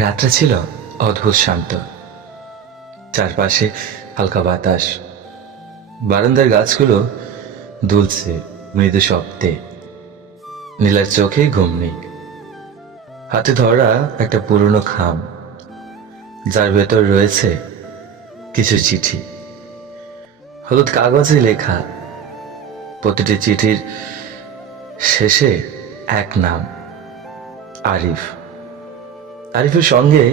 রাতটা ছিল অদ্ভুত শান্ত। চারপাশে হালকা বাতাস, বারান্দার গাছগুলো দুলছে মৃদু শব্দে। নীলার চোখে ঘুম নেই। হাতে ধরা একটা পুরনো খাম, যার ভেতর রয়েছে কিছু চিঠি, হলুদ কাগজে লেখা। প্রতিটি চিঠির শেষে এক নাম, আরিফ। আরিফের সঙ্গে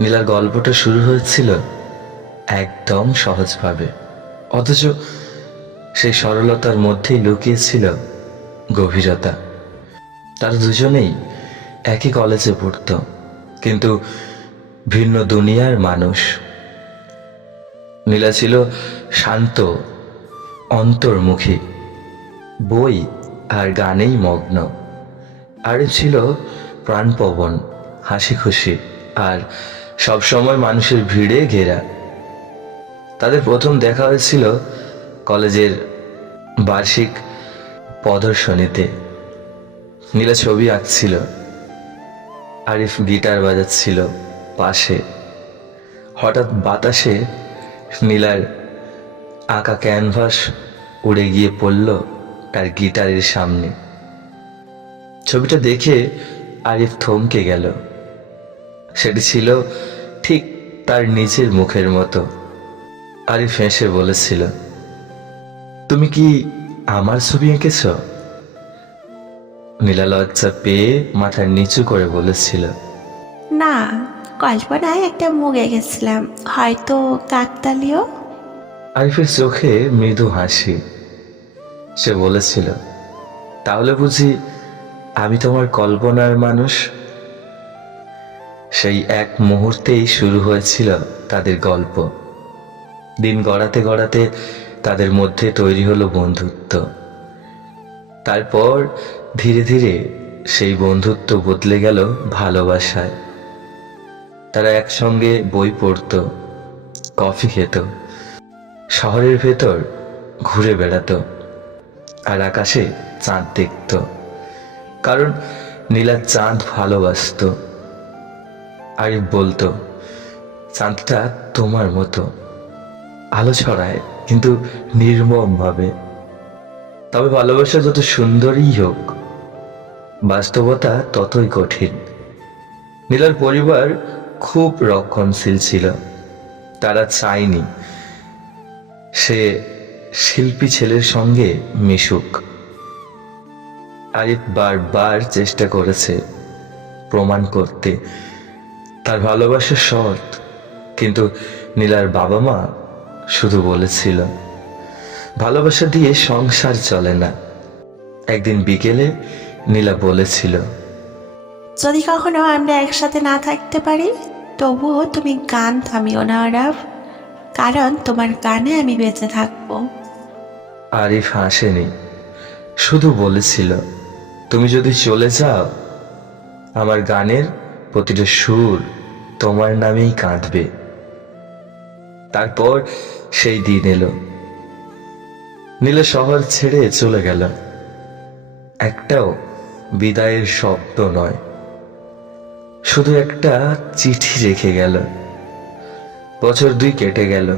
নীলার গল্পটা শুরু হয়েছিল একদম সহজভাবে, অথচ সেই সরলতার মধ্যেই লুকিয়েছিল গভীরতা। তারা দুজনেই একই কলেজে পড়ত, কিন্তু ভিন্ন দুনিয়ার মানুষ। নীলা ছিল শান্ত, অন্তর্মুখী, বই আর গানেই মগ্ন। আরিফ ছিল প্রাণপবন, হাসি খুশি আর সবসময় মানুষের ভিড়ে ঘেরা। তাদের প্রথম দেখা হয়েছিল কলেজের বার্ষিক প্রদর্শনীতে। নীলা ছবি আঁকছিল, আরিফ গিটার বাজাচ্ছিল পাশে। হঠাৎ বাতাসে নীলার আঁকা ক্যানভাস উড়ে গিয়ে পড়ল তার গিটারের সামনে। ছবিটা দেখে আরিফ থমকে গেল। সেটি ছিল ঠিক তার নিজের মুখের মতো। আরিফ হেসে বলেছিল, তুমি কি আমার ছবি এঁকেছ? নীলা লজ্জা পেয়ে মাথা নিচু করে বলেছিল, না, কল্পনায় একটা মুখ এঁকেছিলাম, হয়তো কাকতালীয়। আরিফের চোখে মৃদু হাসি। সে বলেছিল, তাহলে বুঝি আমি তোমার কল্পনার মানুষ? সেই এক মুহূর্তেই শুরু হয়েছিল তাদের গল্প। দিন গড়াতে গড়াতে তাদের মধ্যে তৈরি হলো বন্ধুত্ব। তারপর ধীরে ধীরে সেই বন্ধুত্ব বদলে গেল ভালোবাসায়। তারা একসঙ্গে বই পড়ত, কফি খেত, শহরের ভেতর ঘুরে বেড়াতো আর আকাশে চাঁদ দেখত। কারণ নীলা চাঁদ ভালোবাসত। আরিফ বলতো, চাঁদটা তোমার মতো, আলো ছড়ায় কিন্তু নির্মম ভাবে। তবে ভালোবাসা যত সুন্দরই হোক, বাস্তবতা ততই কঠিন। নীলার পরিবার খুব রক্ষণশীল ছিল। তারা চায়নি সে শিল্পী ছেলের সঙ্গে মিশুক। আরিফ বারবার চেষ্টা করেছে প্রমাণ করতে তার ভালোবাসা সৎ, কিন্তু নীলার বাবা মা শুধু বলেছিল, ভালোবাসা দিয়ে সংসার চলে না। একদিন বিকেলে নীলা বলেছিল, যদি কখনো আমরা একসাথে না থাকতে পারি, তবুও তুমি গান থামিও না আরাফ, কারণ তোমার গানে আমি বেঁচে থাকবো। আরিফ হাসেনি, শুধু বলেছিল, তুমি যদি চলে যাও, আমার গানের প্রতিটা সুর তোমার নামেই কাঁদবে। তারপর সেই দিন এলো। নীলা শহর ছেড়ে চলে গেল। একটাও বিদায়ের শব্দ নয়, শুধু একটা চিঠি রেখে গেল। বছর 2 কেটে গেল।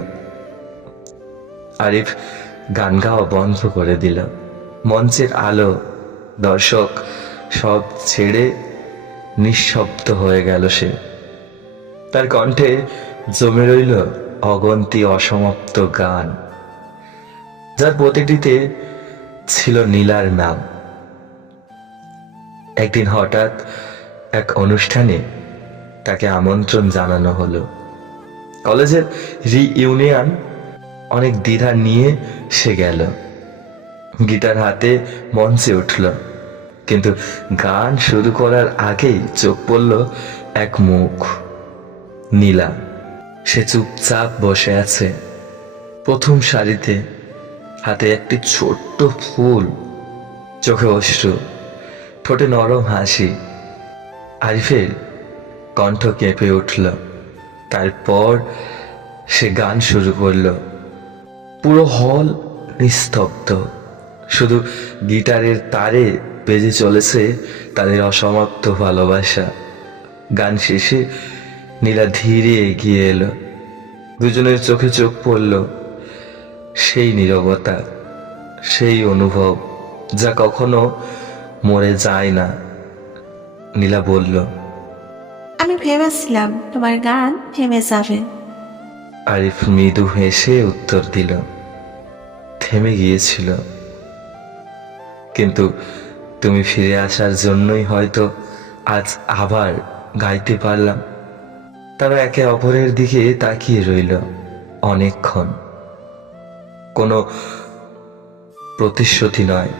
আরিফ গান গাওয়া বন্ধ করে দিল। মঞ্চের আলো, দর্শক সব ছেড়ে নিঃশব্দ হয়ে গেল সে। তার কণ্ঠে জমে রইল অগন্তি অসমাপ্ত গান, যার প্রতিটিতে ছিল নীলার নাম। একদিন হঠাৎ এক অনুষ্ঠানে তাকে আমন্ত্রণ জানানো হলো। কলেজের রিইউনিয়ন। অনেক দ্বিধা নিয়ে সে গেল। গিটার হাতে মঞ্চে উঠল, কিন্তু গান শুরু করার আগেই চোখ পড়ল এক মুখ, নীলা। সে চুপচাপ বসে আছে প্রথম সারিতে, হাতে একটি ছোট্ট ফুল, চোখে অশ্রু, ঠোঁটে নরম হাসি। আরিফের কণ্ঠ কেঁপে উঠল। তারপর সে গান শুরু করল। পুরো হল নিস্তব্ধ, শুধু গিটারের তারে বেজে চলেছে তাদের অসমাপ্ত ভালোবাসা। গান শেষে নীলা ধীরে এগিয়ে এলো। দুজনের চোখে চোখ পড়ল। সেই নীরবতা, সেই অনুভব যা কখনো মরে যায় না। নীলা বলল, আমি ভেবেছিলাম তোমার গান থেমে যাবে। আরিফ মৃদু হেসে উত্তর দিল, থেমে গিয়েছিল, কিন্তু তুমি ফিরে আসার জন্যই হয়তো আজ আবার গাইতে পারলাম। তারা একে অপরের দিকে তাকিয়ে রইল অনেকক্ষণ। কোনো প্রতিশ্রুতি নয়,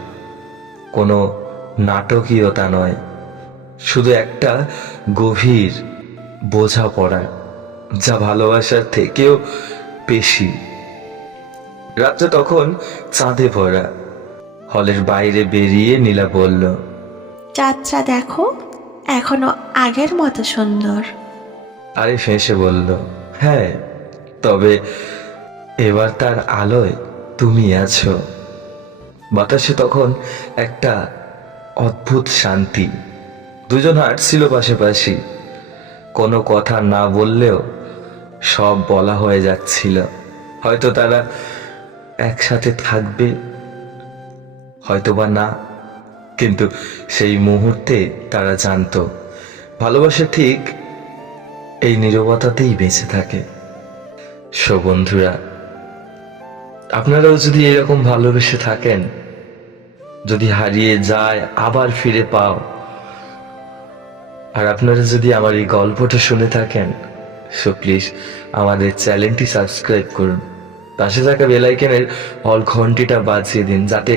কোনো নাটকীয়তা নয়, শুধু একটা গভীর বোঝাপড়া যা ভালোবাসার থেকেও বেশি। রাতটা তখন চাঁদে ভরা। হলের বাইরে বেরিয়ে নীলা বলল, যাত্রা দেখো, এখনো আগের মতো সুন্দর। আরিফ হেসে বলল, হ্যাঁ, তবে এবার তার আলোয় তুমি আছো। বাতাসে তখন একটা অদ্ভুত শান্তি। দুজন হাঁটছিল পাশাপাশি, কোনো কথা না বললেও সব বলা হয়ে যাচ্ছিল। হয়তো তারা একসাথে থাকবে, হয়তো বা না, কিন্তু সেই মুহূর্তে তারা জানতো ভালোবাসা ঠিক এই নীরবতাতেই বেঁচে থাকে। সো বন্ধুরা, আপনারাও যদি এরকম ভালোবেসে থাকেন, যদি হারিয়ে যায় আবার ফিরে পাও, আর আপনারা যদি আমার এই গল্পটা শুনে থাকেন, সো প্লিজ আমাদের চ্যানেলটি সাবস্ক্রাইব করুন, পাশে থাকা বেল আইকনের অল ঘন্টিটা বাজিয়ে দিন, যাতে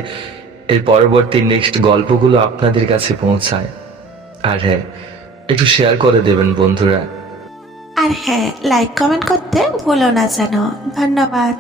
এর পরবর্তী নেক্সট গল্পগুলো আপনাদের কাছে পৌঁছায়। আর হ্যাঁ, একটু শেয়ার করে দেবেন বন্ধুরা। আর হ্যাঁ, লাইক কমেন্ট করতে ভুলো না যেন। ধন্যবাদ।